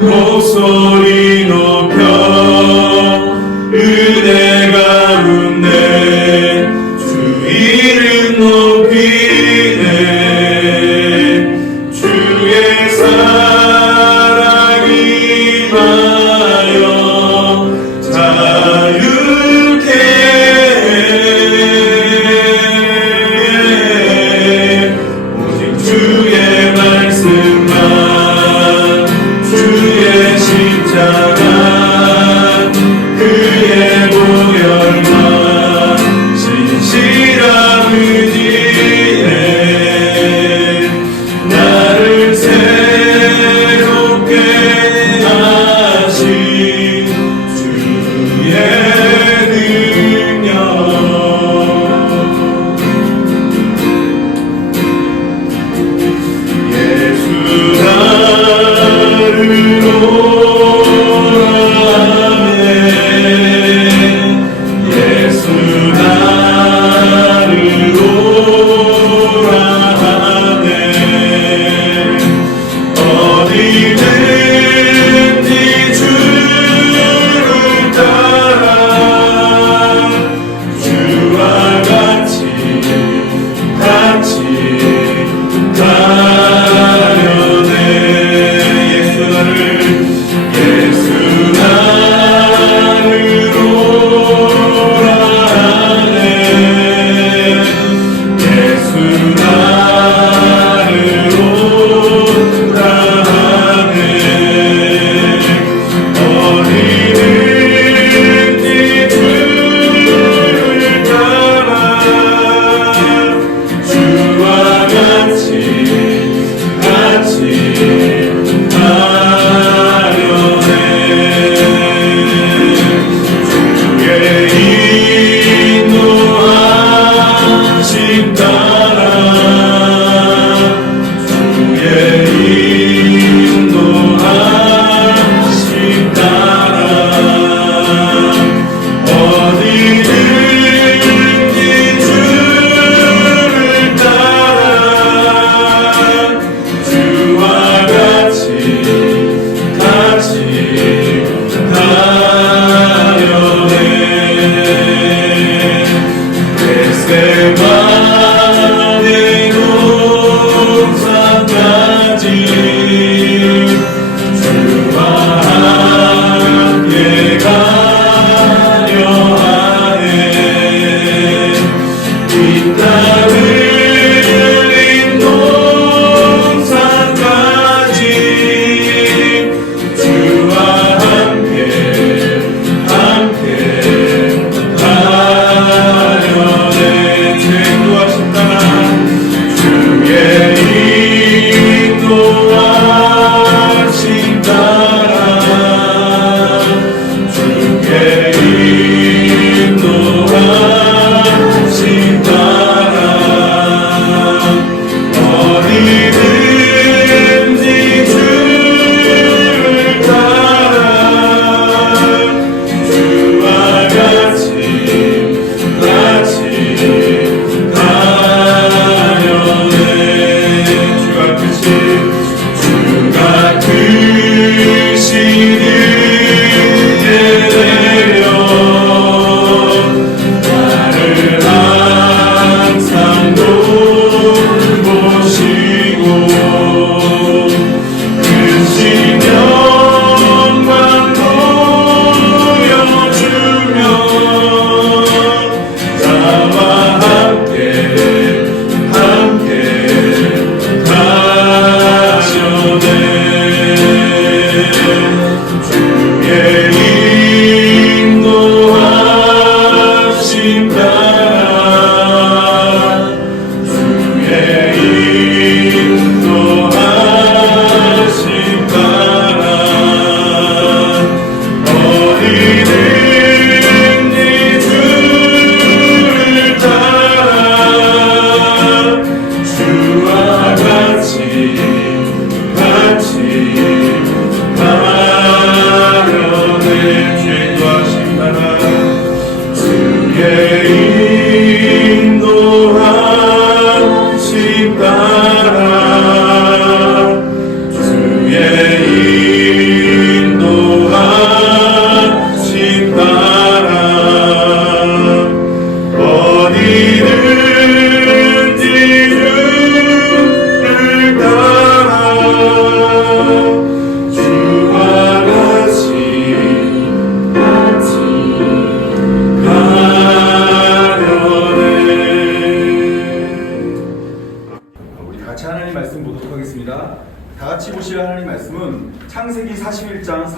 목소리 높여 은혜 가운데 주 이름 높이네. 주의 사랑 임하여 자유케 해. 오직 주의 말씀만 주의 십자가 그의 보혈만 진실한 의지에 나를 새롭게 하신 주의 능력. 예수 나를 오라네. 예수 나를 오라네. 어디든지 주를 따라 주와 같이 가려네. 예수 나를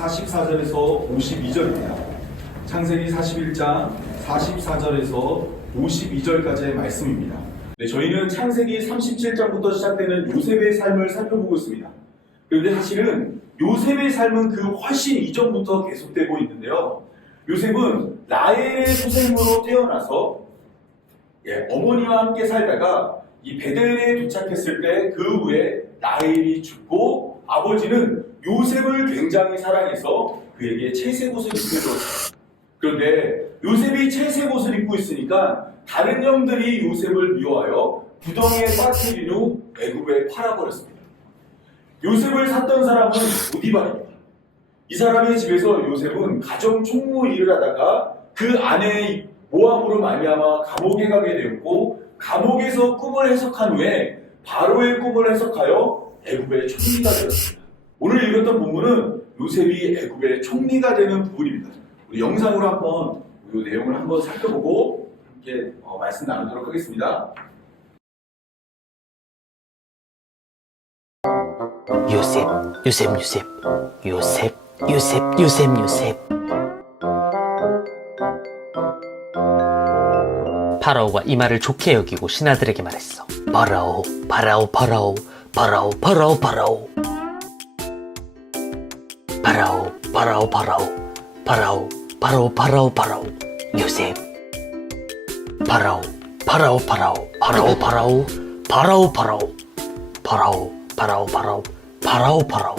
44절에서 52절입니다. 창세기 41장 44절에서 52절까지의 말씀입니다. 네, 저희는 창세기 37장부터 시작되는 요셉의 삶을 살펴보고 있습니다. 그런데 사실은 요셉의 삶은 그 훨씬 이전부터 계속되고 있는데요. 요셉은 라헬의 소생으로 태어나서 어머니와 함께 살다가 이 베델에 도착했을 때 그 후에 라헬이 죽고 아버지는 요셉을 굉장히 사랑해서 그에게 채색 옷을 입혀줬어요. 그런데 요셉이 채색 옷을 입고 있으니까 다른 형들이 요셉을 미워하여 구덩이에 빠뜨린 후 애굽에 팔아버렸습니다. 요셉을 샀던 사람은 보디발입니다. 이 사람의 집에서 요셉은 가정 총무 일을 하다가 그 아내의 모함으로 말미암아 감옥에 가게 되었고, 감옥에서 꿈을 해석한 후에 바로의 꿈을 해석하여 애굽의 총리가 되었습니다. 오늘 읽었던 본문은 요셉이 애굽의 총리가 되는 부분입니다. 우리 영상으로 한번 이 내용을 한번 살펴보고 함께 말씀 나누도록 하겠습니다. 요셉, 요셉, 요셉, 요셉, 요셉, 요셉, 요셉. 파라오가 이 말을 좋게 여기고 신하들에게 말했어. 파라오, 파라오, 파라오, 파라오, 파라오, 파라오. 파라오, 파라오, 파라오, 파라오, 파라오, 파라오, 파라오. 요셉. 파라오, 파라오, 파라오, 파라오, 파라오, 파라오, 파라오, 파라오, 파라오, 파라오, 파라오, 파라오.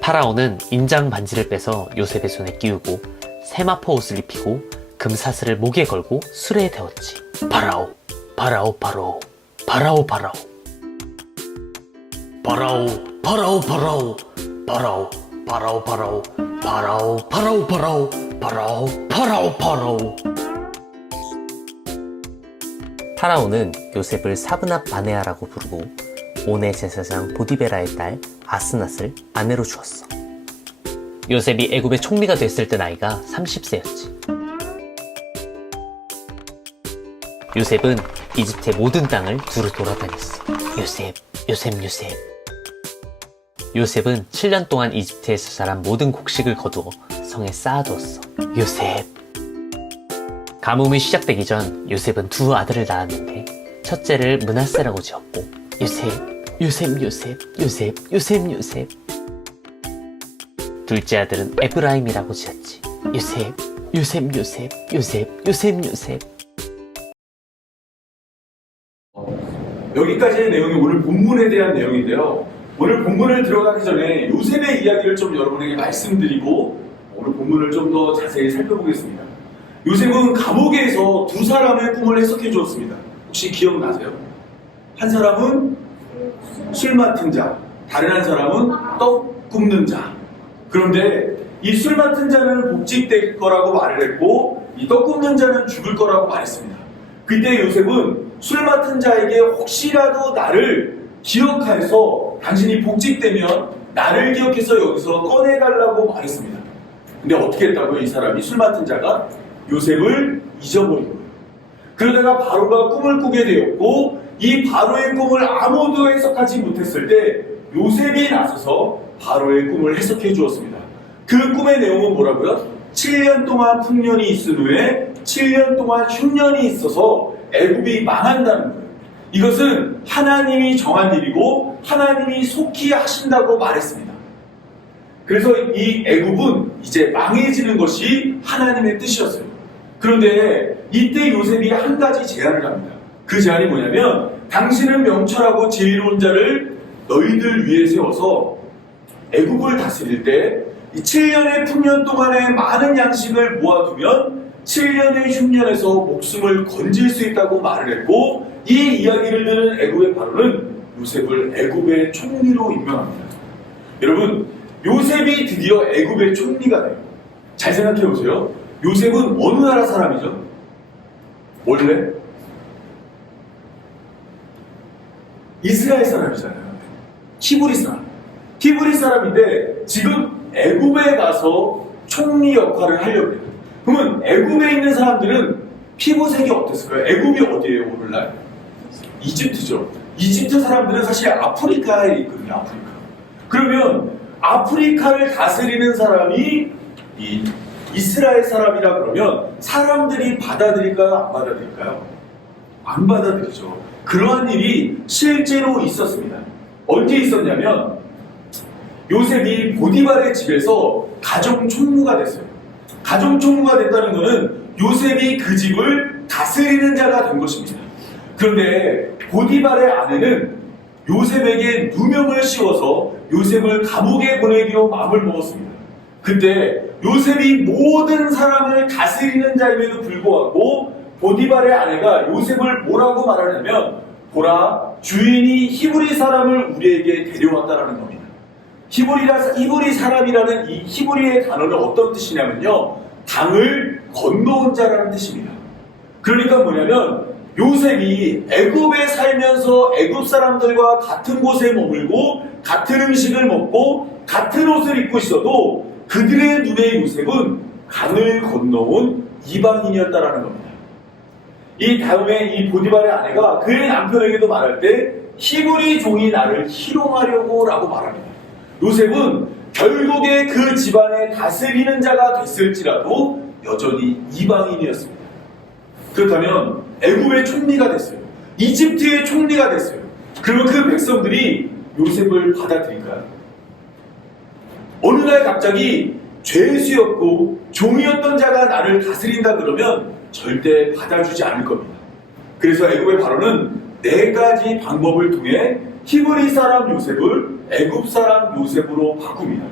파라오는 인장 반지를 빼서 요셉의 손에 끼우고 세마포 옷을 입히고 금사슬을 목에 걸고 수레에 태웠지. 파라오, 파라오, 파라오, 파라오, 파라오. 파라오, 파라오, 파라오, 파라오, 파라오, 파라오, 파라오, 파라오, 파라오, 파라오, 파라오, 파라오. 파라오는 요셉을 사브납 바네아라고 부르고 온의 제사장 보디베라의 딸 아스낫을 아내로 주었어. 요셉이 애굽의 총리가 됐을 때 나이가 30세였지. 요셉은 이집트의 모든 땅을 두루 돌아다녔어. 요셉, 요셉, 요셉. 요셉은 7년 동안 이집트에서 자란 모든 곡식을 거두어 성에 쌓아두었어. 요셉. 가뭄이 시작되기 전 요셉은 두 아들을 낳았는데 첫째를 므낫세라고 지었고 요셉, 요셉, 요셉, 요셉, 요셉, 요셉. 둘째 아들은 에브라임이라고 지었지. 요셉, 요셉, 요셉, 요셉, 요셉, 요셉. 여기까지의 내용이 오늘 본문에 대한 내용인데요. 오늘 본문을 들어가기 전에 요셉의 이야기를 좀 여러분에게 말씀드리고 오늘 본문을 좀 더 자세히 살펴보겠습니다. 요셉은 감옥에서 두 사람의 꿈을 해석해 주었습니다. 혹시 기억나세요? 한 사람은 술 맡은 자, 다른 한 사람은 떡 굽는 자. 그런데 이 술 맡은 자는 복직될 거라고 말을 했고 이 떡 굽는 자는 죽을 거라고 말했습니다. 그때 요셉은 술 맡은 자에게 혹시라도 나를 기억해서 당신이 복직되면 나를 기억해서 여기서 꺼내달라고 말했습니다. 근데 어떻게 했다고요? 이 사람이 술 맡은 자가 요셉을 잊어버린 거예요. 그러다가 바로가 꿈을 꾸게 되었고 이 바로의 꿈을 아무도 해석하지 못했을 때 요셉이 나서서 바로의 꿈을 해석해 주었습니다. 그 꿈의 내용은 뭐라고요? 7년 동안 풍년이 있은 후에 7년 동안 흉년이 있어서 애굽이 망한다는 거예요. 이것은 하나님이 정한 일이고 하나님이 속히 하신다고 말했습니다. 그래서 이 애굽은 이제 망해지는 것이 하나님의 뜻이었어요. 그런데 이때 요셉이 한 가지 제안을 합니다. 그 제안이 뭐냐면 당신은 명철하고 지혜로운 자를 너희들 위에 세워서 애굽을 다스릴 때 이 7년의 풍년 동안의 많은 양식을 모아두면 7년의 흉년에서 목숨을 건질 수 있다고 말을 했고 이 이야기를 들은 애굽의 바로는 요셉을 애굽의 총리로 임명합니다. 여러분, 요셉이 드디어 애굽의 총리가 돼요. 잘 생각해 보세요. 요셉은 어느 나라 사람이죠? 원래 이스라엘 사람이잖아요. 히브리 사람. 히브리 사람인데 지금 애굽에 가서 총리 역할을 하려고 해요. 그러면 애굽에 있는 사람들은 피부색이 어땠을까요? 애굽이 어디예요, 오늘날? 이집트죠. 이집트 사람들은 사실 아프리카에 있거든요, 아프리카. 그러면 아프리카를 다스리는 사람이 이 이스라엘 사람이라 그러면 사람들이 받아들일까요? 안 받아들일까요? 안 받아들이죠. 그러한 일이 실제로 있었습니다. 언제 있었냐면 요셉이 보디발의 집에서 가정 총무가 됐어요. 가정 총무가 됐다는 것은 요셉이 그 집을 다스리는 자가 된 것입니다. 그런데 보디발의 아내는 요셉에게 누명을 씌워서 요셉을 감옥에 보내기로 마음을 먹었습니다. 근데 요셉이 모든 사람을 다스리는 자임에도 불구하고 보디발의 아내가 요셉을 뭐라고 말하냐면 보라, 주인이 히브리 사람을 우리에게 데려왔다라는 겁니다. 히브리 사람이라는 이 히브리의 단어는 어떤 뜻이냐면요, 당을 건너온 자라는 뜻입니다. 그러니까 뭐냐면 요셉이 애굽에 살면서 애굽 사람들과 같은 곳에 머물고 같은 음식을 먹고 같은 옷을 입고 있어도 그들의 눈에 요셉은 강을 건너온 이방인이었다라는 겁니다. 이 다음에 이 보디발의 아내가 그의 남편에게도 말할 때 히브리 종이 나를 희롱하려고 라고 말합니다. 요셉은 결국에 그 집안의 다스리는 자가 됐을지라도 여전히 이방인이었습니다. 그렇다면 애굽의 총리가 됐어요. 이집트의 총리가 됐어요. 그러면 그 백성들이 요셉을 받아들일까요? 어느 날 갑자기 죄수였고 종이었던 자가 나를 다스린다 그러면 절대 받아주지 않을 겁니다. 그래서 애굽의 바로는 4가지 방법을 통해 히브리 사람 요셉을 애굽 사람 요셉으로 바꿉니다.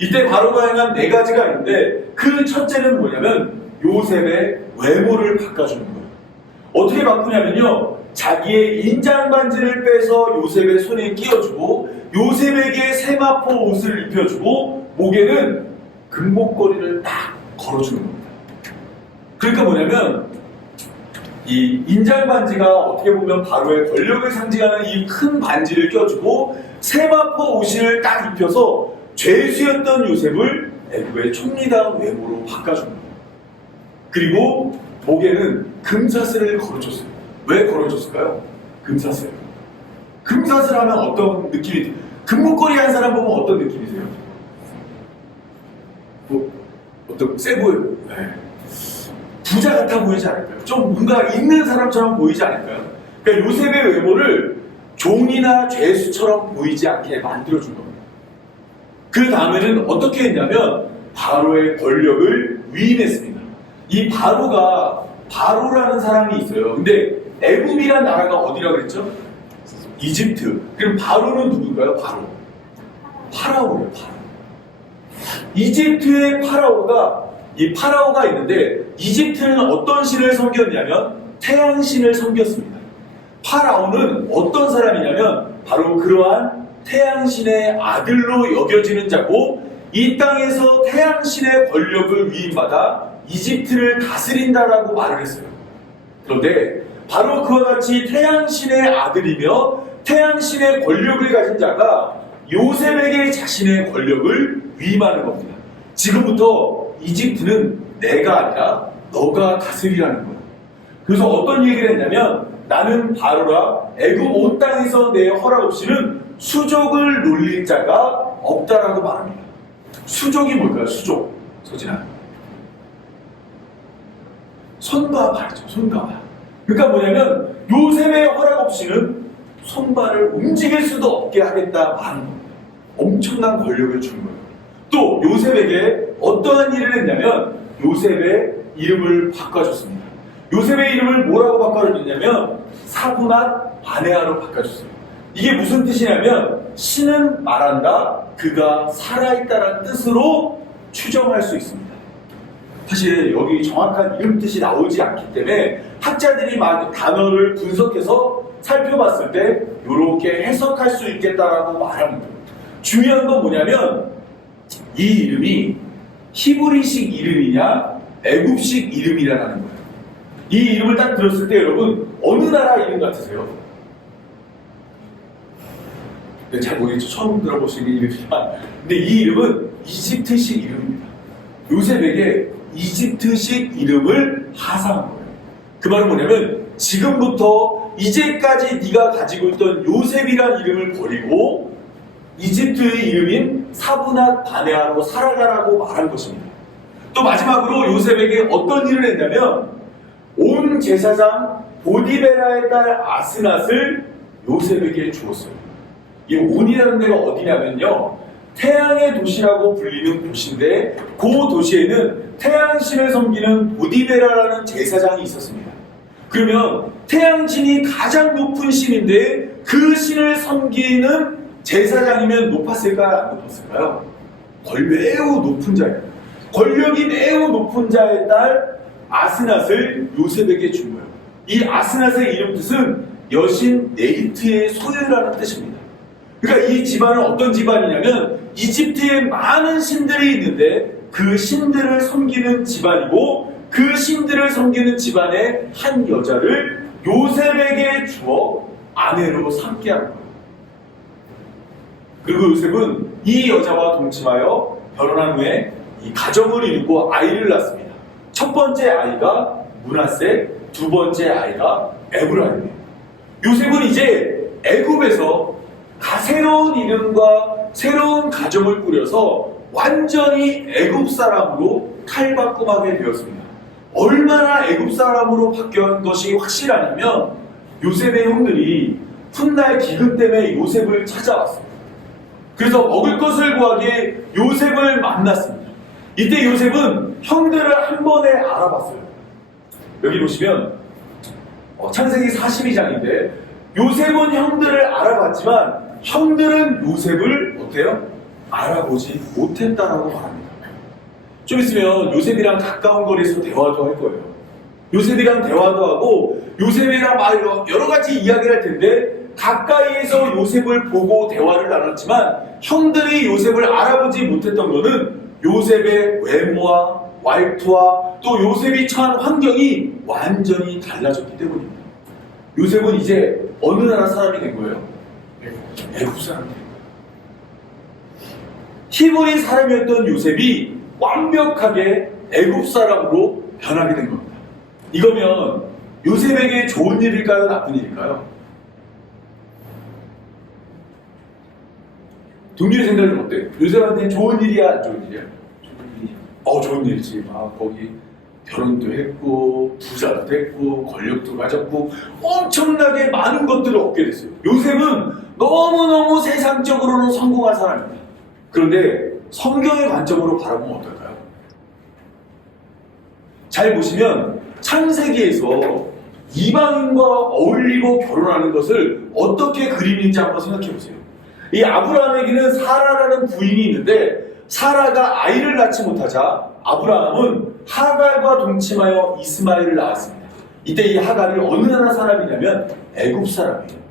이때 바로가 행한 4가지가 있는데 그 첫째는 뭐냐면 요셉의 외모를 바꿔주는 거예요. 어떻게 바꾸냐면요, 자기의 인장 반지를 빼서 요셉의 손에 끼워주고 요셉에게 세마포 옷을 입혀주고 목에는 금목걸이를 딱 걸어주는 겁니다. 그러니까 뭐냐면 이 인장 반지가 어떻게 보면 바로의 권력을 상징하는 이 큰 반지를 껴주고 세마포 옷을 딱 입혀서 죄수였던 요셉을 애굽의 총리다운 외모로 바꿔준 거예요. 그리고 목에는 금사슬을 걸어줬어요. 왜 걸어줬을까요? 금사슬. 금사슬 하면 어떤 느낌이, 금목걸이 한 사람 보면 어떤 느낌이세요? 뭐 어떤 세 보여요? 네. 부자 같아 보이지 않을까요? 좀 뭔가 있는 사람처럼 보이지 않을까요? 그러니까 요셉의 외모를 종이나 죄수처럼 보이지 않게 만들어준 겁니다. 그 다음에는 어떻게 했냐면 바로의 권력을 위임했습니다. 이 바로라는 사람이 있어요. 근데 애굽이란 나라가 어디라고 그랬죠? 이집트. 그럼 바로는 누군가요? 파라오예요. 이집트의 파라오가 있는데 이집트는 어떤 신을 섬겼냐면 태양신을 섬겼습니다. 파라오는 어떤 사람이냐면 바로 그러한 태양신의 아들로 여겨지는 자고 이 땅에서 태양신의 권력을 위임받아 이집트를 다스린다라고 말을 했어요. 그런데 바로 그와 같이 태양신의 아들이며 태양신의 권력을 가진 자가 요셉에게 자신의 권력을 위임하는 겁니다. 지금부터 이집트는 내가 아니라 너가 다스리라는 거예요. 그래서 어떤 얘기를 했냐면 나는 바로라 애굽 온 땅에서 내 허락 없이는 수족을 놀릴 자가 없다라고 말합니다. 수족이 뭘까요? 수족. 서진아. 손과 발이죠. 손과 발. 그러니까 뭐냐면 요셉의 허락 없이는 손발을 움직일 수도 없게 하겠다 말하는 겁니다. 엄청난 권력을 준 거예요. 또 요셉에게 어떠한 일을 했냐면 요셉의 이름을 바꿔줬습니다. 요셉의 이름을 뭐라고 바꿔줬냐면 사브낫 바네아로 바꿔줬어요. 이게 무슨 뜻이냐면 신은 말한다, 그가 살아있다라는 뜻으로 추정할 수 있습니다. 사실 여기 정확한 이름 뜻이 나오지 않기 때문에 학자들이 막 단어를 분석해서 살펴봤을 때 이렇게 해석할 수 있겠다라고 말합니다. 중요한 건 뭐냐면 이 이름이 히브리식 이름이냐 애굽식 이름이라는 거예요. 이 이름을 딱 들었을 때 여러분 어느 나라 이름 같으세요? 네, 잘 모르겠죠. 처음 들어보시는 이름이지만 근데 이 이름은 이집트식 이름입니다. 요셉에게 이집트식 이름을 하사한 거예요. 그 말은 뭐냐면 지금부터 이제까지 네가 가지고 있던 요셉이란 이름을 버리고 이집트의 이름인 사브낫 바네아로 살아가라고 말한 것입니다. 또 마지막으로 요셉에게 어떤 일을 했냐면 온 제사장 보디베라의 딸 아스낫을 요셉에게 주었어요. 이 온이라는 데가 어디냐면요, 태양의 도시라고 불리는 곳인데 그 도시에는 태양신을 섬기는 보디베라라는 제사장이 있었습니다. 그러면 태양신이 가장 높은 신인데 그 신을 섬기는 제사장이면 높았을까요? 안 높았을까요? 매우 높은 자예요. 권력이 매우 높은 자의 딸 아스낫을 요셉에게 준 거예요. 이 아스낫의 이름 뜻은 여신 네이트의 소유라는 뜻입니다. 그러니까 이 집안은 어떤 집안이냐면 이집트에 많은 신들이 있는데 그 신들을 섬기는 집안이고 그 신들을 섬기는 집안의 한 여자를 요셉에게 주어 아내로 삼게 한 거예요. 그리고 요셉은 이 여자와 동침하여 결혼한 후에 이 가정을 이루고 아이를 낳습니다. 첫 번째 아이가 므낫세, 두 번째 아이가 에브라임이에요. 요셉은 이제 애굽에서 새로운 이름과 새로운 가정을 꾸려서 완전히 애굽 사람으로 칼바꿈하게 되었습니다. 얼마나 애굽 사람으로 바뀐 것이 확실하냐면 요셉의 형들이 훗날 기근 때문에 요셉을 찾아왔습니다. 그래서 먹을 것을 구하기에 요셉을 만났습니다. 이때 요셉은 형들을 한 번에 알아봤어요. 여기 보시면 창세기 42장인데 요셉은 형들을 알아봤지만 형들은 요셉을 어때요? 알아보지 못했다라고 말합니다. 좀 있으면 요셉이랑 가까운 거리에서 대화도 할 거예요. 요셉이랑 대화도 하고 요셉이랑 막 여러 가지 이야기를 할 텐데 가까이에서 요셉을 보고 대화를 나눴지만 형들이 요셉을 알아보지 못했던 것은 요셉의 외모와 말투와 또 요셉이 처한 환경이 완전히 달라졌기 때문입니다. 요셉은 이제 어느 나라 사람이 된 거예요? 애굽 사람이 된 거예요. 히브리 사람이었던 요셉이 완벽하게 애굽 사람으로 변하게 된 겁니다. 이거면 요셉에게 좋은 일일까요? 나쁜 일일까요? 동일의 생각은 어때요? 요셉한테 좋은 일이야? 안 좋은 일이야? 좋은 일이지. 거기 결혼도 했고 부자도 됐고 권력도 가졌고 엄청나게 많은 것들을 얻게 됐어요. 요셉은 너무너무 세상적으로는 성공한 사람입니다. 그런데 성경의 관점으로 바라보면 어떨까요? 잘 보시면 창세기에서 이방인과 어울리고 결혼하는 것을 어떻게 그리는지 한번 생각해 보세요. 이 아브라함에게는 사라라는 부인이 있는데 사라가 아이를 낳지 못하자 아브라함은 하갈과 동침하여 이스마엘을 낳았습니다. 이때 이 하갈이 어느 나라 사람이냐면 애굽 사람이에요.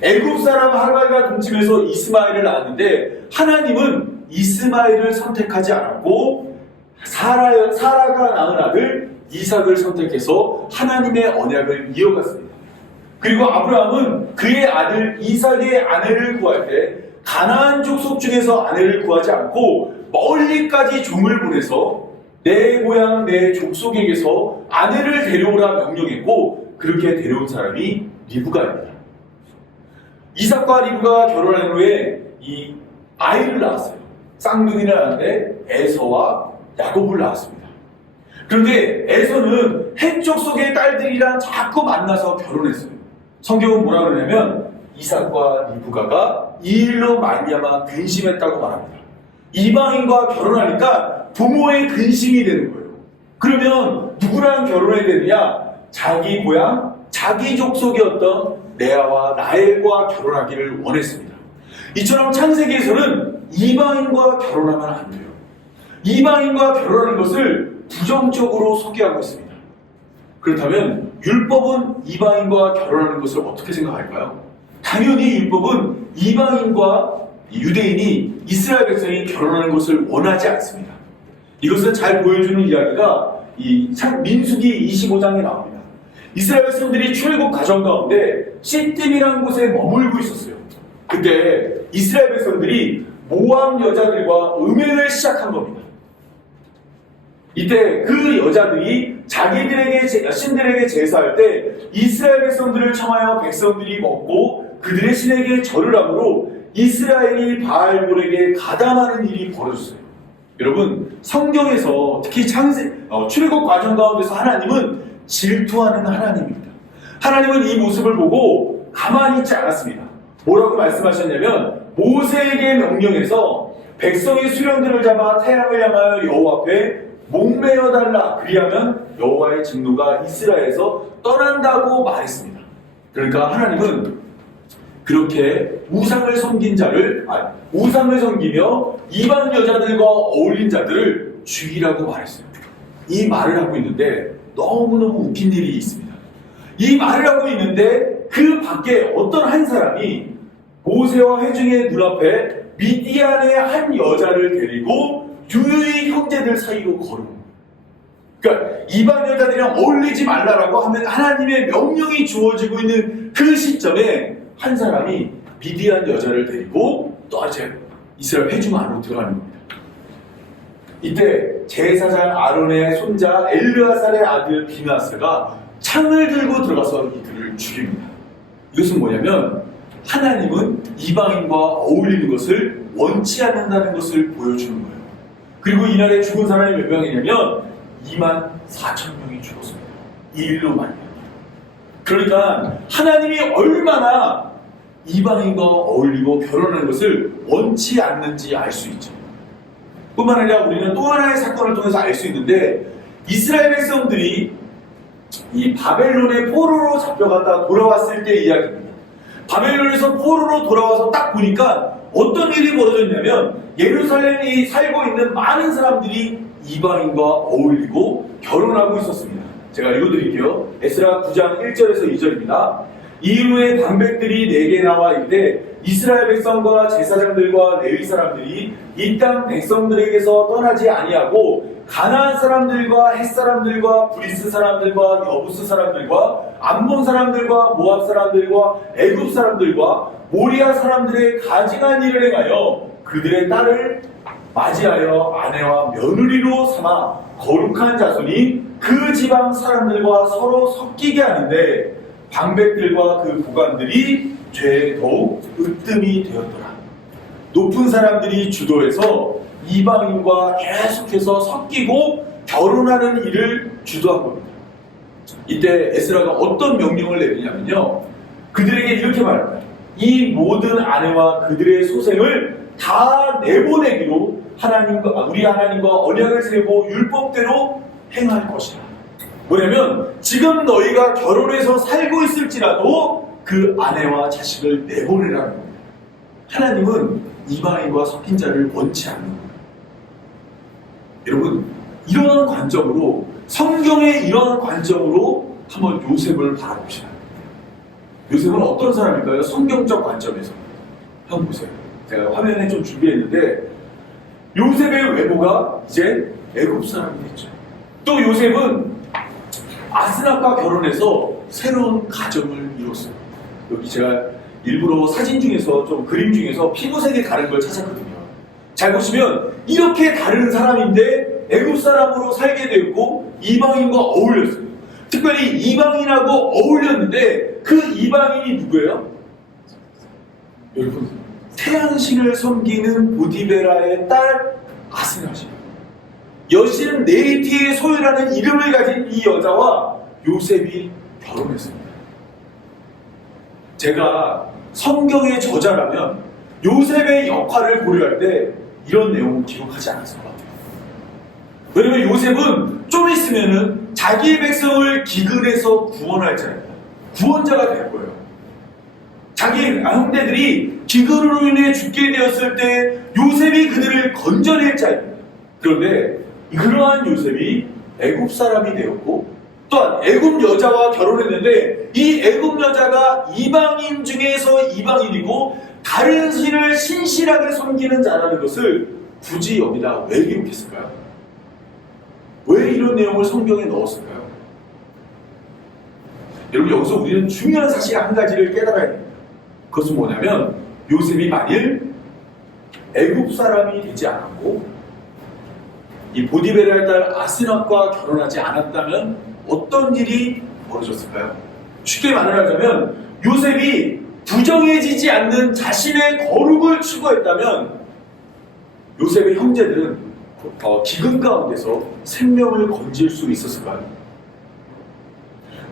애굽 사람 하갈과 동침해서 이스마엘을 낳았는데 하나님은 이스마엘을 선택하지 않았고 사라가 낳은 아들 이삭을 선택해서 하나님의 언약을 이어갔습니다. 그리고 아브라함은 그의 아들 이삭의 아내를 구할 때 가나안 족속 중에서 아내를 구하지 않고 멀리까지 종을 보내서 내 고향 내 족속에게서 아내를 데려오라 명령했고 그렇게 데려온 사람이 리브가입니다. 이삭과 리브가 결혼한 후에 이 아이를 낳았어요. 쌍둥이를 낳았는데 에서와 야곱을 낳았습니다. 그런데 에서는 헷족 속의 딸들이랑 자꾸 만나서 결혼했어요. 성경은 뭐라 그러냐면 이삭과 리브가가 이 일로 말미암아 근심했다고 말합니다. 이방인과 결혼하니까 부모의 근심이 되는 거예요. 그러면 누구랑 결혼해야 되느냐? 자기 고향, 자기 족속이었던 레아와 라헬과 결혼하기를 원했습니다. 이처럼 창세기에서는 이방인과 결혼하면 안 돼요. 이방인과 결혼하는 것을 부정적으로 소개하고 있습니다. 그렇다면 율법은 이방인과 결혼하는 것을 어떻게 생각할까요? 당연히 율법은 이방인과 유대인이 이스라엘 백성이 결혼하는 것을 원하지 않습니다. 이것을 잘 보여주는 이야기가 이 민수기 25장에 나옵니다. 이스라엘 백성들이 출애굽 과정 가운데 시딤이라는 곳에 머물고 있었어요. 그때 이스라엘 백성들이 모압 여자들과 음행을 시작한 겁니다. 이때 그 여자들이 자기들에게 신들에게 제사할 때 이스라엘 백성들을 청하여 백성들이 먹고 그들의 신에게 절을 하므로 이스라엘이 바알볼에게 가담하는 일이 벌어졌어요. 여러분, 성경에서 특히 출애굽 과정 가운데서 하나님은 질투하는 하나님입니다. 하나님은 이 모습을 보고 가만히 있지 않았습니다. 뭐라고 말씀하셨냐면 모세에게 명령해서 백성의 수령들을 잡아 태양을 향하여 여호와 앞에 목매어 달라. 그리하면 여호와의 진노가 이스라엘에서 떠난다고 말했습니다. 그러니까 하나님은 그렇게 우상을 섬기며 이방 여자들과 어울린 자들을 죽이라고 말했어요. 이 말을 하고 있는데 너무너무 웃긴 일이 있습니다. 이 말을 하고 있는데 그 밖에 어떤 한 사람이 모세와 회중의 눈앞에 미디안의 한 여자를 데리고 유유히 형제들 사이로 걸어옵니다. 그러니까 이방 여자들이랑 어울리지 말라라고 하면 하나님의 명령이 주어지고 있는 그 시점에 한 사람이 미디안 여자를 데리고 또 이제 이스라엘 회중 안으로 들어가는 겁니다. 이때 제사장 아론의 손자 엘르아살의 아들 비나스가 창을 들고 들어가서 이들을 죽입니다. 이것은 뭐냐면 하나님은 이방인과 어울리는 것을 원치 않는다는 것을 보여주는 거예요. 그리고 이날에 죽은 사람이 몇 명이냐면 24,000명이 죽었습니다. 이 일로 말이에요. 그러니까 하나님이 얼마나 이방인과 어울리고 결혼하는 것을 원치 않는지 알 수 있죠. 뿐만 아니라 우리는 또 하나의 사건을 통해서 알 수 있는데 이스라엘 백성들이 이 바벨론의 포로로 잡혀갔다 돌아왔을 때 이야기입니다. 바벨론에서 포로로 돌아와서 딱 보니까 어떤 일이 벌어졌냐면 예루살렘에 살고 있는 많은 사람들이 이방인과 어울리고 결혼하고 있었습니다. 제가 읽어드릴게요. 에스라 9장 1절에서 2절입니다. 이후에 방백들이 내게 나와 이르되 이스라엘 백성과 제사장들과 레위 사람들이 이 땅 백성들에게서 떠나지 아니하고 가나안 사람들과 헷 사람들과 브리스 사람들과 여부스 사람들과 암몬 사람들과 모압 사람들과 애굽 사람들과 모리아 사람들의 가증한 일을 행하여 그들의 딸을 맞이하여 아내와 며느리로 삼아 거룩한 자손이 그 지방 사람들과 서로 섞이게 하는데 방백들과 그 고관들이 죄에 더욱 으뜸이 되었더라. 높은 사람들이 주도해서 이방인과 계속해서 섞이고 결혼하는 일을 주도한 겁니다. 이때 에스라가 어떤 명령을 내리냐면요, 그들에게 이렇게 말합니다. 이 모든 아내와 그들의 소생을 다 내보내기로 우리 하나님과 언약을 세우고 율법대로 행할 것이다. 뭐냐면 지금 너희가 결혼해서 살고 있을지라도 그 아내와 자식을 내보내라는 겁니다. 하나님은 이방인과 섞인 자를 원치 않는 거예요. 여러분, 이러한 관점으로, 성경의 이러한 관점으로 한번 요셉을 바라봅시다. 요셉은 어떤 사람일까요? 성경적 관점에서. 한번 보세요. 제가 화면에 좀 준비했는데 요셉의 외모가 이제 애굽 사람이 됐죠. 또 요셉은 아스나과 결혼해서 새로운 가정을 이뤘어요. 여기 제가 일부러 사진 중에서 좀 그림 중에서 피부색이 다른 걸 찾았거든요. 잘 보시면 이렇게 다른 사람인데 애굽 사람으로 살게 되었고 이방인과 어울렸어요. 특별히 이방인하고 어울렸는데 그 이방인이 누구예요? 여러분, 태양신을 섬기는 보디베라의 딸 아스나시. 여신 네이티의 소유라는 이름을 가진 이 여자와 요셉이 결혼했습니다. 제가 성경의 저자라면 요셉의 역할을 고려할 때 이런 내용을 기록하지 않았을 것 같아요. 왜냐면 요셉은 좀 있으면은 자기의 백성을 기근해서 구원할 자입니다. 구원자가 될 거예요. 자기 형제들이 기근으로 인해 죽게 되었을 때 요셉이 그들을 건져낼 자입니다. 그런데 그러한 요셉이 애굽 사람이 되었고 또한 애굽 여자와 결혼했는데 이 애굽 여자가 이방인 중에서 이방인이고 다른 신을 신실하게 섬기는 자라는 것을 굳이 여기다 왜 기록했을까요? 왜 이런 내용을 성경에 넣었을까요? 여러분, 여기서 우리는 중요한 사실 한 가지를 깨달아야 됩니다. 그것은 뭐냐면 요셉이 만일 애굽 사람이 되지 않았고 이 보디베라의 딸 아스낫과 결혼하지 않았다면 어떤 일이 벌어졌을까요? 쉽게 말하자면 요셉이 부정해지지 않는 자신의 거룩을 추구했다면 요셉의 형제들은 기근 가운데서 생명을 건질 수 있었을까요?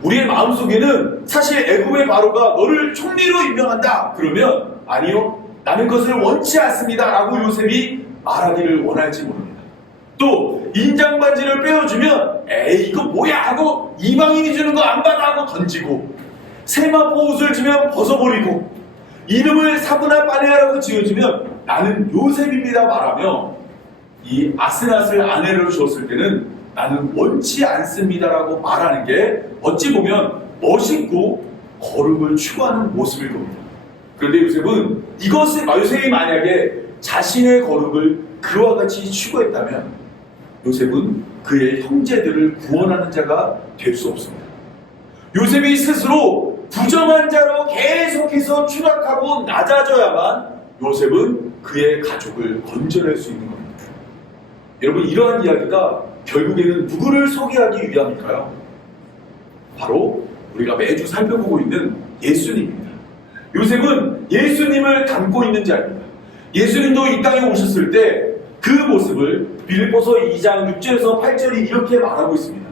우리의 마음속에는 사실 애굽의 바로가 너를 총리로 임명한다 그러면 아니요, 나는 그것을 원치 않습니다 라고 요셉이 말하기를 원할지 모릅니다. 또 인장반지를 빼어주면 에이 이거 뭐야 하고 이방인이 주는 거 안 받아 하고 던지고, 세마포 옷을 주면 벗어버리고, 이름을 사브나 빠네아라고 지어주면 나는 요셉입니다 말하며 이 아스낫을 아내로 주었을 때는 나는 원치 않습니다라고 말하는 게 어찌 보면 멋있고 거룩을 추구하는 모습일 겁니다. 그런데 요셉은 요셉이 만약에 자신의 거룩을 그와 같이 추구했다면 요셉은 그의 형제들을 구원하는 자가 될 수 없습니다. 요셉이 스스로 부정한 자로 계속해서 추락하고 낮아져야만 요셉은 그의 가족을 건져낼 수 있는 겁니다. 여러분, 이러한 이야기가 결국에는 누구를 소개하기 위함일까요? 바로 우리가 매주 살펴보고 있는 예수님입니다. 요셉은 예수님을 담고 있는 자입니다. 예수님도 이 땅에 오셨을 때 그 모습을 빌립보서 2장 6절에서 8절이 이렇게 말하고 있습니다.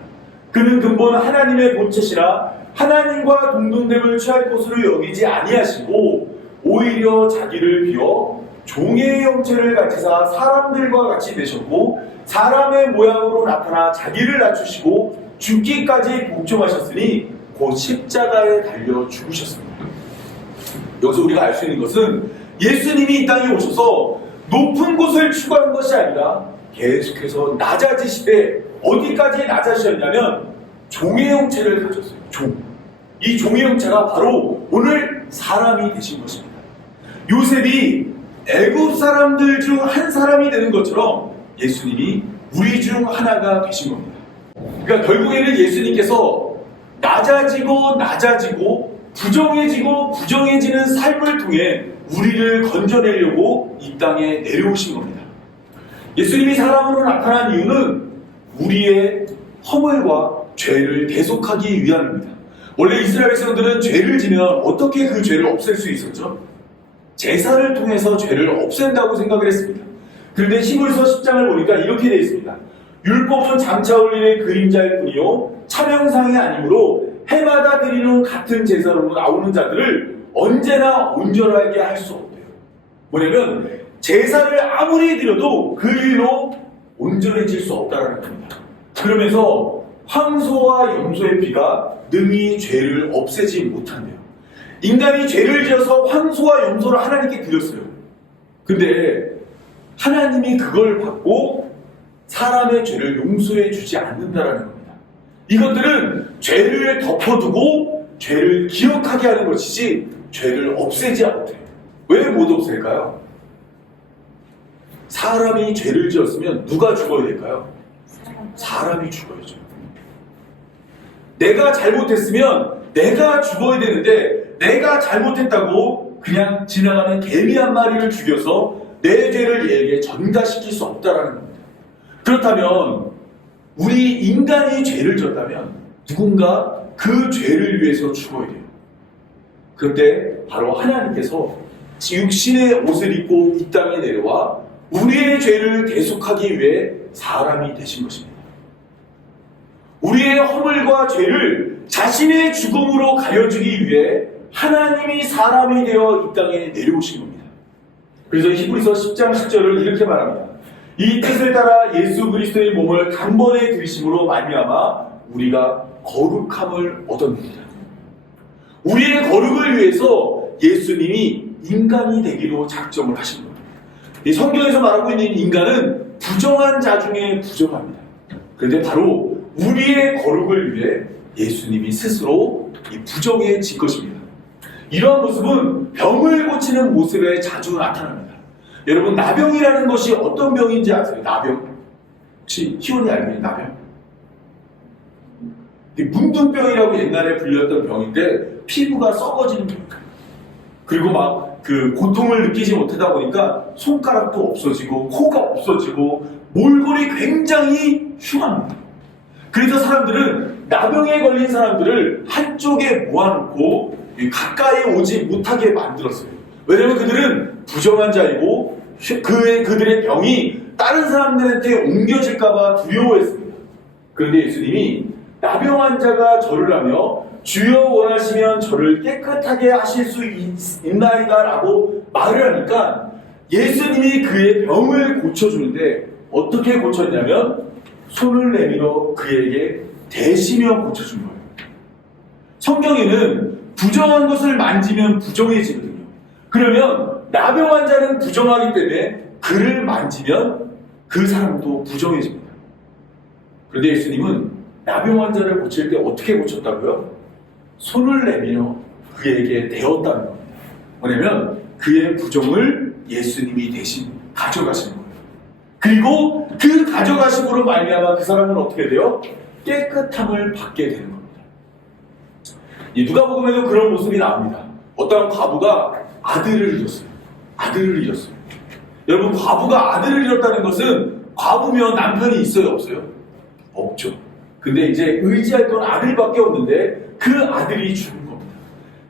그는 근본 하나님의 본체시라 하나님과 동등됨을 취할 것으로 여기지 아니하시고 오히려 자기를 비워 종의 형체를 가지사 사람들과 같이 되셨고 사람의 모양으로 나타나 자기를 낮추시고 죽기까지 복종하셨으니 곧 십자가에 달려 죽으셨습니다. 여기서 우리가 알 수 있는 것은 예수님이 이 땅에 오셔서 높은 곳을 추구하는 것이 아니라 계속해서 낮아지시되 어디까지 낮아지셨냐면 종의 형체를 가졌어요. 이 종의 형체가 바로 오늘 사람이 되신 것입니다. 요셉이 애굽 사람들 중 한 사람이 되는 것처럼 예수님이 우리 중 하나가 되신 겁니다. 그러니까 결국에는 예수님께서 낮아지고 부정해지는 삶을 통해 우리를 건져내려고 이 땅에 내려오신 겁니다. 예수님이 사람으로 나타난 이유는 우리의 허물과 죄를 대속하기 위함입니다. 원래 이스라엘 백성들은 죄를 지면 어떻게 그 죄를 없앨 수 있었죠? 제사를 통해서 죄를 없앤다고 생각을 했습니다. 그런데 히브리서 10장을 보니까 이렇게 되어 있습니다. 율법은 장차 올리는 그림자일 뿐이요 차명상이 아니므로 해마다 드리는 같은 제사로 나오는 자들을 언제나 온전하게 할 수 없대요. 뭐냐면 제사를 아무리 드려도 그 일로 온전해질 수 없다는 겁니다. 그러면서 황소와 염소의 피가 능히 죄를 없애지 못한대요. 인간이 죄를 지어서 황소와 염소를 하나님께 드렸어요. 근데 하나님이 그걸 받고 사람의 죄를 용서해 주지 않는다는 겁니다. 이것들은 죄를 덮어두고 죄를 기억하게 하는 것이지 죄를 없애지 못해요. 왜 못 없앨까요? 사람이 죄를 지었으면 누가 죽어야 될까요? 사람이 죽어야죠. 내가 잘못했으면 내가 죽어야 되는데 내가 잘못했다고 그냥 지나가는 개미 한 마리를 죽여서 내 죄를 얘에게 전가시킬 수 없다는 겁니다. 그렇다면 우리 인간이 죄를 졌다면 누군가 그 죄를 위해서 죽어야 돼요. 그때 바로 하나님께서 육신의 옷을 입고 이 땅에 내려와 우리의 죄를 대속하기 위해 사람이 되신 것입니다. 우리의 허물과 죄를 자신의 죽음으로 가려주기 위해 하나님이 사람이 되어 이 땅에 내려오신 겁니다. 그래서 히브리서 10장 10절을 이렇게 말합니다. 이 뜻을 따라 예수 그리스도의 몸을 단번에 들이심으로 말미암아 우리가 거룩함을 얻었느니라. 우리의 거룩을 위해서 예수님이 인간이 되기로 작정을 하신 겁니다. 이 성경에서 말하고 있는 인간은 부정한 자 중에 부정합니다. 그런데 바로 우리의 거룩을 위해 예수님이 스스로 이 부정해진 것입니다. 이러한 모습은 병을 고치는 모습에 자주 나타납니다. 여러분, 나병이라는 것이 어떤 병인지 아세요? 나병. 혹시 희원이 알고 있는 나병? 문둥병이라고 옛날에 불렸던 병인데 피부가 썩어지는 병. 그리고 막 그 고통을 느끼지 못하다 보니까 손가락도 없어지고 코가 없어지고 몰골이 굉장히 흉합니다. 그래서 사람들은 나병에 걸린 사람들을 한쪽에 모아놓고 가까이 오지 못하게 만들었어요. 왜냐하면 그들은 부정한 자이고 그들의 병이 다른 사람들한테 옮겨질까봐 두려워했습니다. 그런데 예수님이 나병 환자가 절을 하며 주여 원하시면 저를 깨끗하게 하실 수 있나이다 라고 말을 하니까 예수님이 그의 병을 고쳐주는데 어떻게 고쳤냐면 손을 내밀어 그에게 대시며 고쳐준 거예요. 성경에는 부정한 것을 만지면 부정해지거든요. 그러면 나병 환자는 부정하기 때문에 그를 만지면 그 사람도 부정해집니다. 그런데 예수님은 나병 환자를 고칠 때 어떻게 고쳤다고요? 손을 내밀어 그에게 대었다는 겁니다. 뭐냐면 그의 부정을 예수님이 대신 가져가시는 거예요. 그리고 그 가져가심으로 말미암아 그 사람은 어떻게 돼요? 깨끗함을 받게 되는 겁니다. 이 누가복음에도 그런 모습이 나옵니다. 어떤 과부가 아들을 잃었어요. 아들을 잃었어요. 여러분, 과부가 아들을 잃었다는 것은 과부면 남편이 있어요, 없어요? 없죠. 근데 이제 의지할 건 아들밖에 없는데 그 아들이 죽은 겁니다.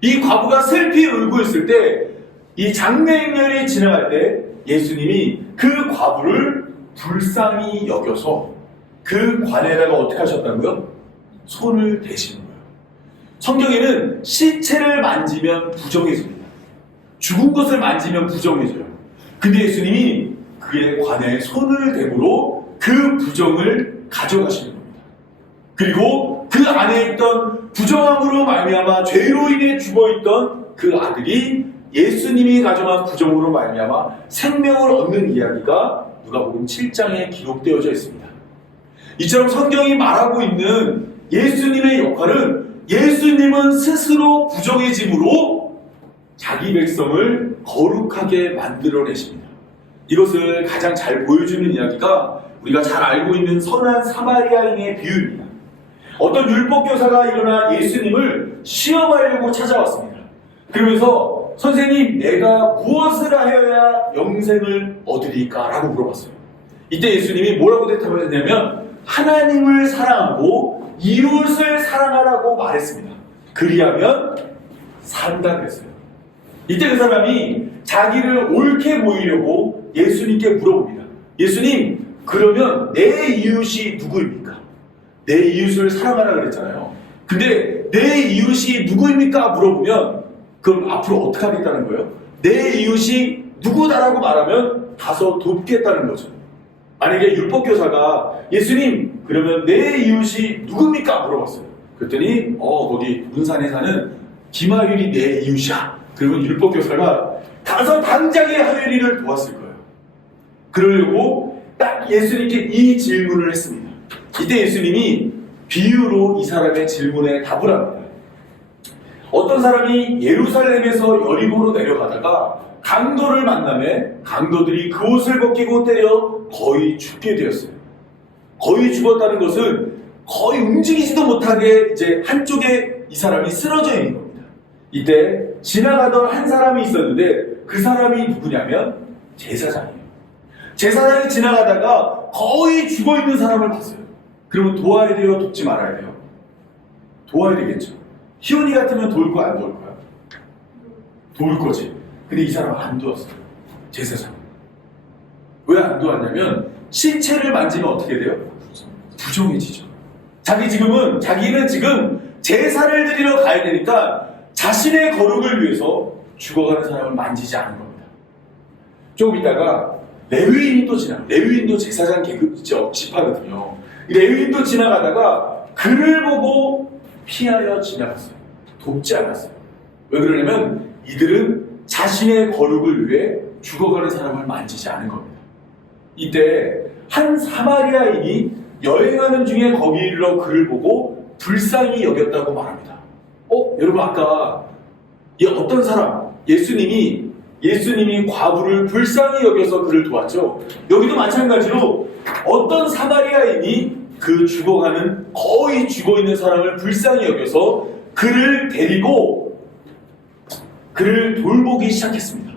이 과부가 슬피 울고 있을 때 이 장례인들이 지나갈 때 예수님이 그 과부를 불쌍히 여겨서 그 관에다가 어떻게 하셨다고요? 손을 대시는 거예요. 성경에는 시체를 만지면 부정해집니다. 죽은 것을 만지면 부정해져요. 근데 예수님이 그의 관에 손을 대므로 그 부정을 가져가시는 겁니다. 그리고 그 안에 있던 부정함으로 말미암아 죄로 인해 죽어있던 그 아들이 예수님이 가져간 부정으로 말미암아 생명을 얻는 이야기가 누가복음 7장에 기록되어져 있습니다. 이처럼 성경이 말하고 있는 예수님의 역할은 예수님은 스스로 부정해짐으로 자기 백성을 거룩하게 만들어내십니다. 이것을 가장 잘 보여주는 이야기가 우리가 잘 알고 있는 선한 사마리아인의 비유입니다. 어떤 율법교사가 일어나 예수님을 시험하려고 찾아왔습니다. 그러면서 선생님, 내가 무엇을 하여야 영생을 얻으리까? 라고 물어봤어요. 이때 예수님이 뭐라고 대답하셨냐면 하나님을 사랑하고 이웃을 사랑하라고 말했습니다. 그리하면 산다 그랬어요. 이때 그 사람이 자기를 옳게 보이려고 예수님께 물어봅니다. 예수님, 그러면 내 이웃이 누구입니까? 내 이웃을 사랑하라 그랬잖아요. 근데 내 이웃이 누구입니까? 물어보면 그럼 앞으로 어떻게 하겠다는 거예요? 내 이웃이 누구다라고 말하면 가서 돕겠다는 거죠. 만약에 율법교사가 예수님, 그러면 내 이웃이 누굽니까? 물어봤어요. 그랬더니 거기 문산에 사는 김하율이 내 이웃이야. 그러면 율법교사가 가서 당장에 하율이를 도왔을 거예요. 그러려고 딱 예수님께 이 질문을 했습니다. 이때 예수님이 비유로 이 사람의 질문에 답을 합니다. 어떤 사람이 예루살렘에서 여리고로 내려가다가 강도를 만나매 강도들이 그 옷을 벗기고 때려 거의 죽게 되었어요. 거의 죽었다는 것은 거의 움직이지도 못하게 이제 한쪽에 이 사람이 쓰러져 있는 겁니다. 이때 지나가던 한 사람이 있었는데 그 사람이 누구냐면 제사장이에요. 제사장이 지나가다가 거의 죽어있는 사람을 봤어요. 그러면 도와야 돼요? 돕지 말아야 돼요? 도와야 되겠죠. 희원이 같으면 도울 거야, 안 도울 거야? 도울 거지. 근데 이 사람은 안 도왔어요. 제사장. 왜 안 도왔냐면 시체를 만지면 어떻게 돼요? 부정해지죠. 자기는 지금 제사를 드리러 가야 되니까 자신의 거룩을 위해서 죽어가는 사람을 만지지 않은 겁니다. 조금 있다가 레위인이 또 레위인도 제사장 계급이죠. 지파거든요. 레위인도 지나가다가 그를 보고 피하여 지나갔어요. 돕지 않았어요. 왜 그러냐면 이들은 자신의 거룩을 위해 죽어가는 사람을 만지지 않은 겁니다. 이때 한 사마리아인이 여행하는 중에 거기 이르러 그를 보고 불쌍히 여겼다고 말합니다. 여러분, 아까 이 어떤 사람, 예수님이 과부를 불쌍히 여겨서 그를 도왔죠. 여기도 마찬가지로 어떤 사마리아인이 그 죽어가는 거의 죽어있는 사람을 불쌍히 여겨서 그를 데리고 그를 돌보기 시작했습니다.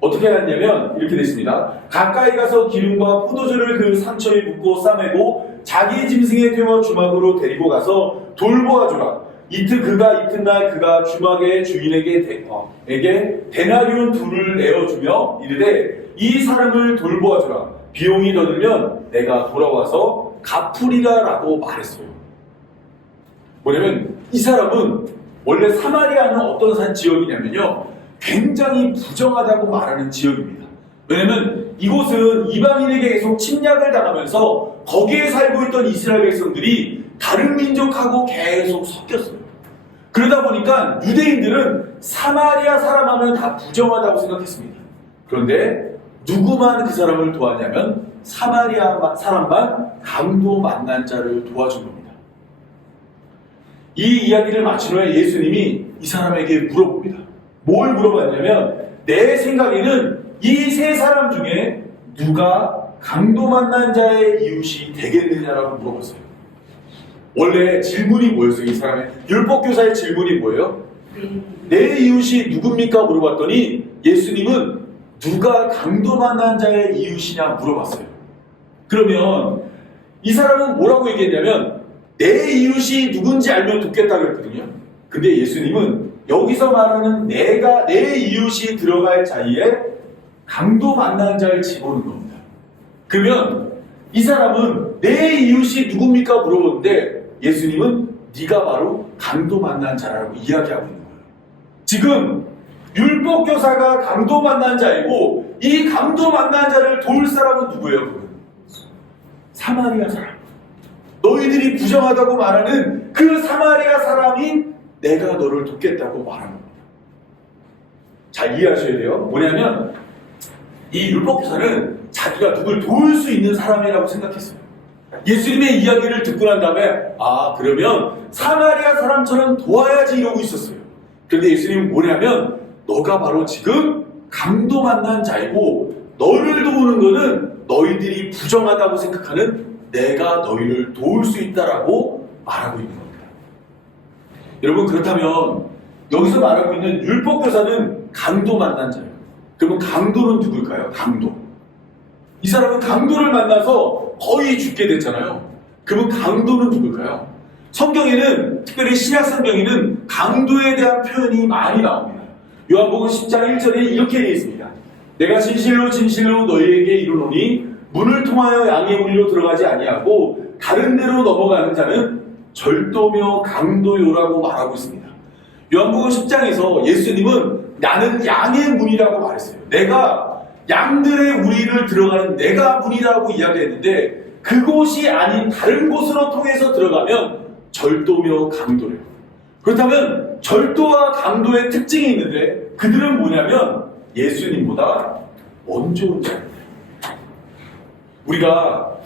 어떻게 했냐면 이렇게 됐습니다. 가까이 가서 기름과 포도주를 그 상처에 붓고 싸매고 자기 짐승에 태워 주막으로 데리고 가서 돌보아주라. 이튿날 그가 주막의 주인에게 데나리온 둘을 내어주며 이르되 이 사람을 돌보아주라. 비용이 더 들면 내가 돌아와서 갚으리라라고 말했어요. 뭐냐면 이 사람은 원래 사마리아는 어떤 지역이냐면요, 굉장히 부정하다고 말하는 지역입니다. 왜냐면 이곳은 이방인에게 계속 침략을 당하면서 거기에 살고 있던 이스라엘 백성들이 다른 민족하고 계속 섞였어요. 그러다 보니까 유대인들은 사마리아 사람 하면 다 부정하다고 생각했습니다. 그런데 누구만 그 사람을 도왔냐면 사마리아 사람만 강도 만난 자를 도와준 겁니다. 이 이야기를 마친 후에 예수님이 이 사람에게 물어봅니다. 뭘 물어봤냐면 내 생각에는 이 세 사람 중에 누가 강도 만난 자의 이웃이 되겠느냐라고 물어봤어요. 원래 질문이 뭐였어요? 이 사람의 율법교사의 질문이 뭐예요? 내 이웃이 누굽니까? 물어봤더니 예수님은 누가 강도 만난 자의 이웃이냐 물어봤어요. 그러면 이 사람은 뭐라고 얘기했냐면 내 이웃이 누군지 알면 돕겠다 그랬거든요. 근데 예수님은 여기서 말하는 내 이웃이 들어갈 자리에 강도 만난 자를 집어넣는 겁니다. 그러면 이 사람은 내 이웃이 누굽니까 물어보는데 예수님은 네가 바로 강도 만난 자라고 이야기하고 있는 거예요. 지금 율법교사가 강도 만난 자이고 이 강도 만난 자를 도울 사람은 누구예요? 사마리아 사람. 너희들이 부정하다고 말하는 그 사마리아 사람이 내가 너를 돕겠다고 말하는 겁니다. 잘 이해하셔야 돼요. 뭐냐면 이 율법교사는 자기가 누굴 도울 수 있는 사람이라고 생각했어요. 예수님의 이야기를 듣고 난 다음에 그러면 사마리아 사람처럼 도와야지 이러고 있었어요. 그런데 예수님은 뭐냐면 너가 바로 지금 강도 만난 자이고 너를 도우는 거는 너희들이 부정하다고 생각하는 내가 너희를 도울 수 있다라고 말하고 있는 겁니다. 여러분, 그렇다면 여기서 말하고 있는 율법교사는 강도 만난 자예요. 그러면 강도는 누굴까요? 강도. 이 사람은 강도를 만나서 거의 죽게 됐잖아요. 그러면 강도는 누굴까요? 성경에는, 특별히 신약 성경에는 강도에 대한 표현이 많이 나옵니다. 요한복음 10장 1절에 이렇게 되어 있습니다. 내가 진실로 진실로 너희에게 이르노니 문을 통하여 양의 무리로 들어가지 아니하고 다른 데로 넘어가는 자는 절도며 강도요라고 말하고 있습니다. 요한복음 10장에서 예수님은 나는 양의 문이라고 말했어요. 내가 양들의 우리를 들어가는 내가 문이라고 이야기했는데 그곳이 아닌 다른 곳으로 통해서 들어가면 절도며 강도래요. 그렇다면 절도와 강도의 특징이 있는데 그들은 뭐냐면 예수님보다 먼저 온 자입니다. 우리가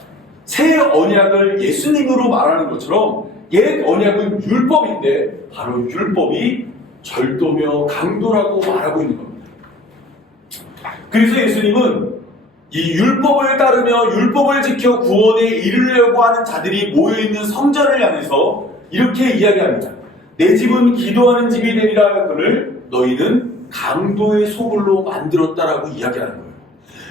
새 언약을 예수님으로 말하는 것처럼 옛 언약은 율법인데 바로 율법이 절도며 강도라고 말하고 있는 겁니다. 그래서 예수님은 이 율법을 따르며 율법을 지켜 구원에 이르려고 하는 자들이 모여있는 성전을 향해서 이렇게 이야기합니다. 내 집은 기도하는 집이 되리라 하거늘 너희는 강도의 소굴로 만들었다라고 이야기하는 거예요.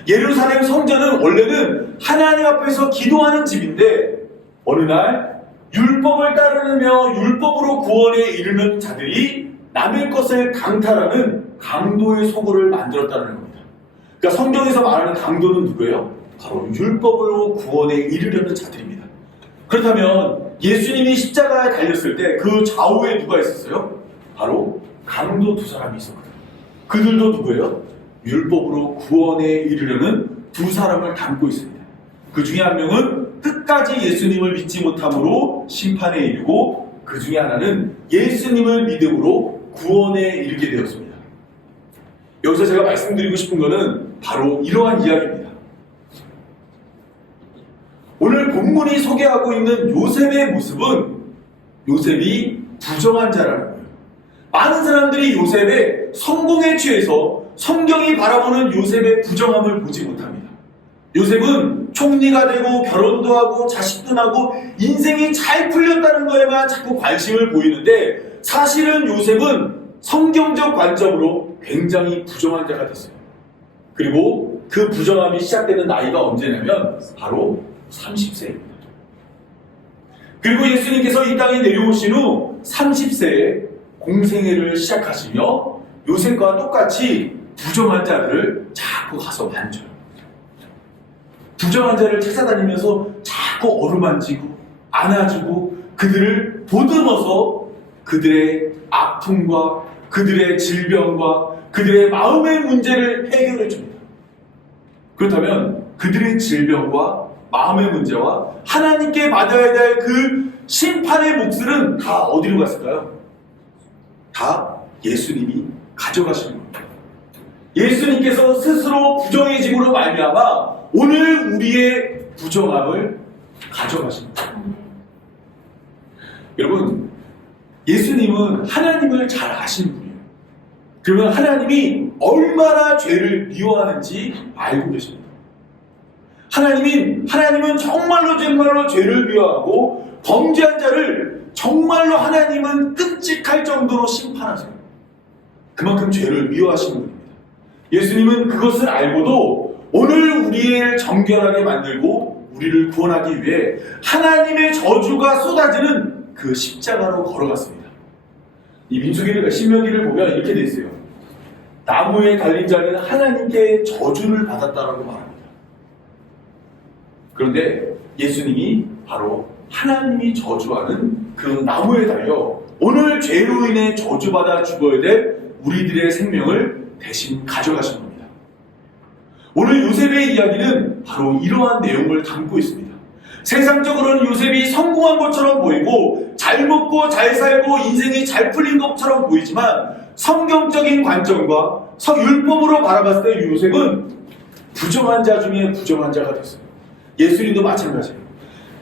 예루살렘 성전은 원래는 하나님 앞에서 기도하는 집인데 어느 날 율법을 따르며 율법으로 구원에 이르는 자들이 남의 것을 강탈하는 강도의 소굴을 만들었다는 겁니다. 그러니까 성경에서 말하는 강도는 누구예요? 바로 율법으로 구원에 이르려는 자들입니다. 그렇다면 예수님이 십자가에 달렸을 때 그 좌우에 누가 있었어요? 바로 강도 두 사람이 있었거든요. 그들도 누구예요? 율법으로 구원에 이르려는 두 사람을 담고 있습니다. 그 중에 한 명은 끝까지 예수님을 믿지 못함으로 심판에 이르고 그 중에 하나는 예수님을 믿음으로 구원에 이르게 되었습니다. 여기서 제가 말씀드리고 싶은 것은 바로 이러한 이야기입니다. 오늘 본문이 소개하고 있는 요셉의 모습은 요셉이 부정한 자라는 거예요. 많은 사람들이 요셉의 성공에 취해서 성경이 바라보는 요셉의 부정함을 보지 못합니다. 요셉은 총리가 되고 결혼도 하고 자식도 나고 인생이 잘 풀렸다는 거에만 자꾸 관심을 보이는데 사실은 요셉은 성경적 관점으로 굉장히 부정한 자가 됐어요. 그리고 그 부정함이 시작되는 나이가 언제냐면 바로 30세입니다. 그리고 예수님께서 이 땅에 내려오신 후 30세에 공생애를 시작하시며 요셉과 똑같이 부정한 자들을 자꾸 가서 만져요. 부정한 자를 찾아다니면서 자꾸 어루만지고 안아주고 그들을 보듬어서 그들의 아픔과 그들의 질병과 그들의 마음의 문제를 해결해 줍니다. 그렇다면 그들의 질병과 마음의 문제와 하나님께 받아야 될 그 심판의 몫은 다 어디로 갔을까요? 다 예수님이 가져가시는 겁니다. 예수님께서 스스로 부정의 짐으로 말미암아 오늘 우리의 부정함을 가져가십니다. 여러분, 예수님은 하나님을 잘 아시는 분이에요. 그러면 하나님이 얼마나 죄를 미워하는지 알고 계십니다. 하나님은 정말로 죄를 미워하고 범죄한 자를 정말로 하나님은 끔찍할 정도로 심판하세요. 그만큼 죄를 미워하시는 분입니다. 예수님은 그것을 알고도 오늘 우리를 정결하게 만들고 우리를 구원하기 위해 하나님의 저주가 쏟아지는 그 십자가로 걸어갔습니다. 이 민수기를 신명기를 보면 이렇게 돼 있어요. 나무에 달린 자는 하나님께 저주를 받았다라고 말합니다. 그런데 예수님이 바로 하나님이 저주하는 그 나무에 달려 오늘 죄로 인해 저주받아 죽어야 될 우리들의 생명을 대신 가져가신 겁니다. 오늘 요셉의 이야기는 바로 이러한 내용을 담고 있습니다. 세상적으로는 요셉이 성공한 것처럼 보이고 잘 먹고 잘 살고 인생이 잘 풀린 것처럼 보이지만 성경적인 관점과 율법으로 바라봤을 때 요셉은 부정한 자 중에 부정한 자가 됐어요. 예수님도 마찬가지예요.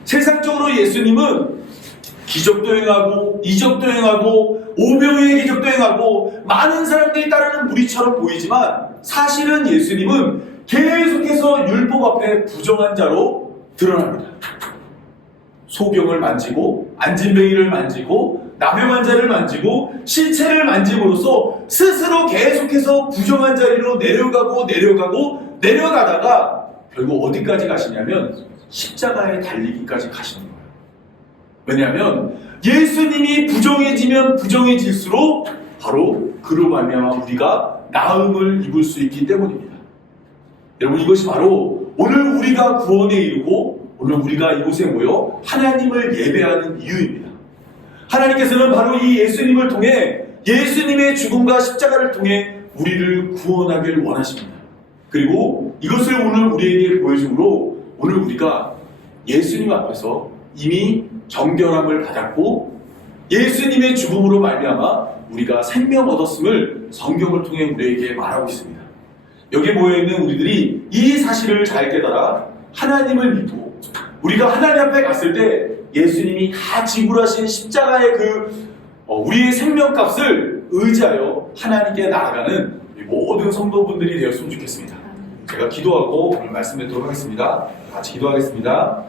세상적으로 예수님은 기적도 행하고 이적도 행하고 오병이의 기적도 행하고 많은 사람들이 따르는 무리처럼 보이지만 사실은 예수님은 계속해서 율법 앞에 부정한 자로 드러납니다. 소경을 만지고 안진뱅이를 만지고 남의 환자를 만지고 시체를 만짐으로써 스스로 계속해서 부정한 자리로 내려가다가 결국 어디까지 가시냐면 십자가에 달리기까지 가시는 거예요. 왜냐하면 예수님이 부정해지면 부정해질수록 바로 그로 말미암아 우리가 나음을 입을 수 있기 때문입니다. 여러분, 이것이 바로 오늘 우리가 구원에 이르고 오늘 우리가 이곳에 모여 하나님을 예배하는 이유입니다. 하나님께서는 바로 이 예수님을 통해 예수님의 죽음과 십자가를 통해 우리를 구원하길 원하십니다. 그리고 이것을 오늘 우리에게 보여줌으로 오늘 우리가 예수님 앞에서 이미 정결함을 받았고 예수님의 죽음으로 말미암아 우리가 생명 얻었음을 성경을 통해 우리에게 말하고 있습니다. 여기에 모여있는 우리들이 이 사실을 잘 깨달아 하나님을 믿고 우리가 하나님 앞에 갔을 때 예수님이 다 지불하신 십자가의 우리의 생명값을 의지하여 하나님께 나아가는 모든 성도분들이 되었으면 좋겠습니다. 제가 기도하고 오늘 말씀드리도록 하겠습니다. 같이 기도하겠습니다.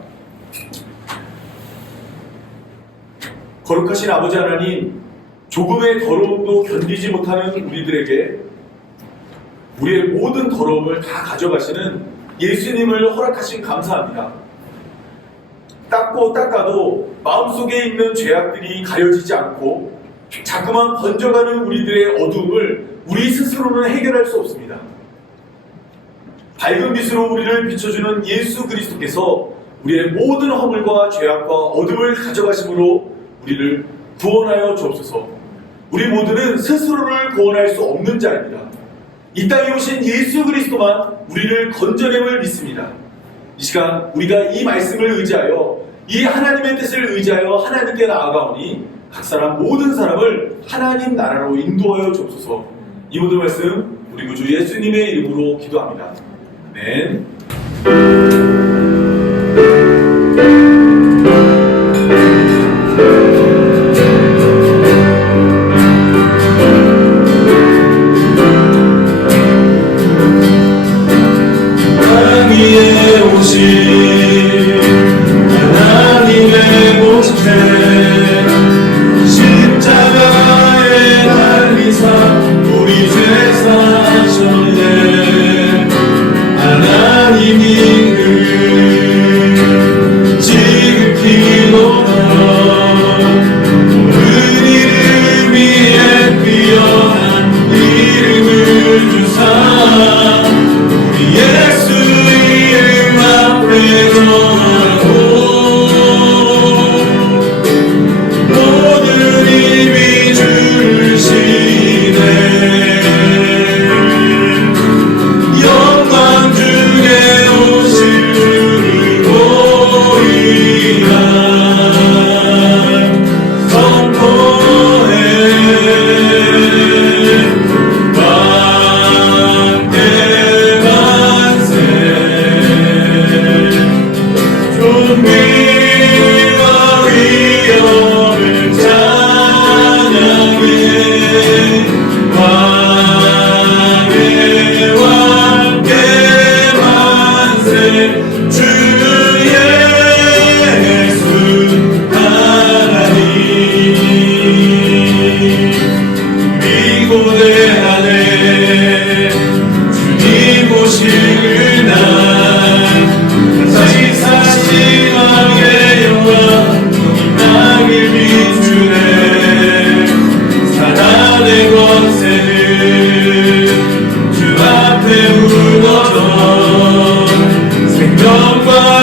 거룩하신 아버지 하나님, 조금의 더러움도 견디지 못하는 우리들에게 우리의 모든 더러움을 다 가져가시는 예수님을 허락하신 감사합니다. 닦고 닦아도 마음속에 있는 죄악들이 가려지지 않고 자꾸만 번져가는 우리들의 어두움을 우리 스스로는 해결할 수 없습니다. 밝은 빛으로 우리를 비춰주는 예수 그리스도께서 우리의 모든 허물과 죄악과 어둠을 가져가심으로 우리를 구원하여 주옵소서. 우리 모두는 스스로를 구원할 수 없는 자입니다. 이 땅에 오신 예수 그리스도만 우리를 건져냄을 믿습니다. 이 시간 우리가 이 말씀을 의지하여 이 하나님의 뜻을 의지하여 하나님께 나아가오니 각 사람 모든 사람을 하나님 나라로 인도하여 주옵소서. 이 모든 말씀 우리 구주 예수님의 이름으로 기도합니다. 아멘. 땅 위에 오신 하나님의 모습에 십자가에 달리사 우리 죄 사하셨네. 하나님이 그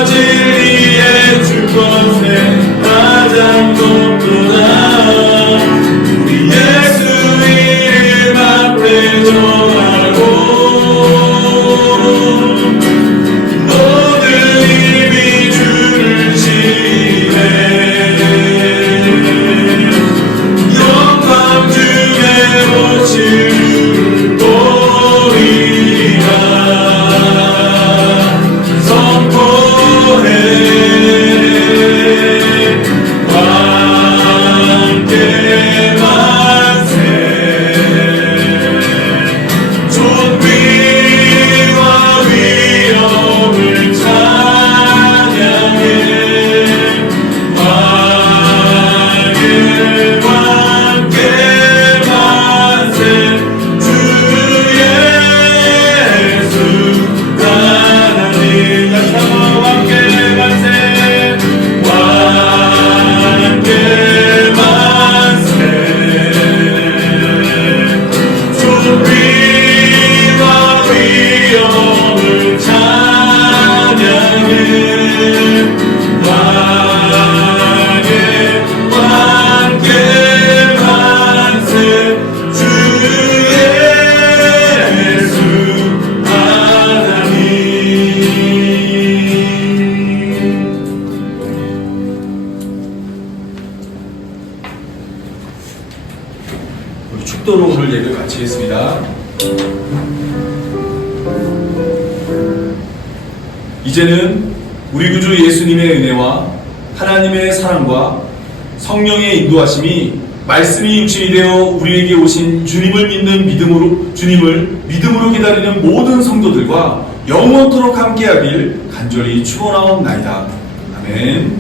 진리의 주권세 가장 높도다 우리 예수 이름 앞에 정하고 모든 힘이 주를 시해 영광 중에 오실 보리라 선포해 함께 만세 존귀와 위엄을 찬양해 함께 만세 주 예수 하나님 다시 한번 함께 만세 함께 만세 존귀와 위엄을 찬양해 함께 만세 주 예수 하나님 우리 축도로 오늘 예배를 마치겠습니다. 이제는 우리 구주 예수님의 은혜와 하나님의 사랑과 성령의 인도하심이 말씀이 육신이 되어 우리에게 오신 주님을 믿음으로 기다리는 모든 성도들과 영원토록 함께하길 간절히 축원하옵나이다. 아멘.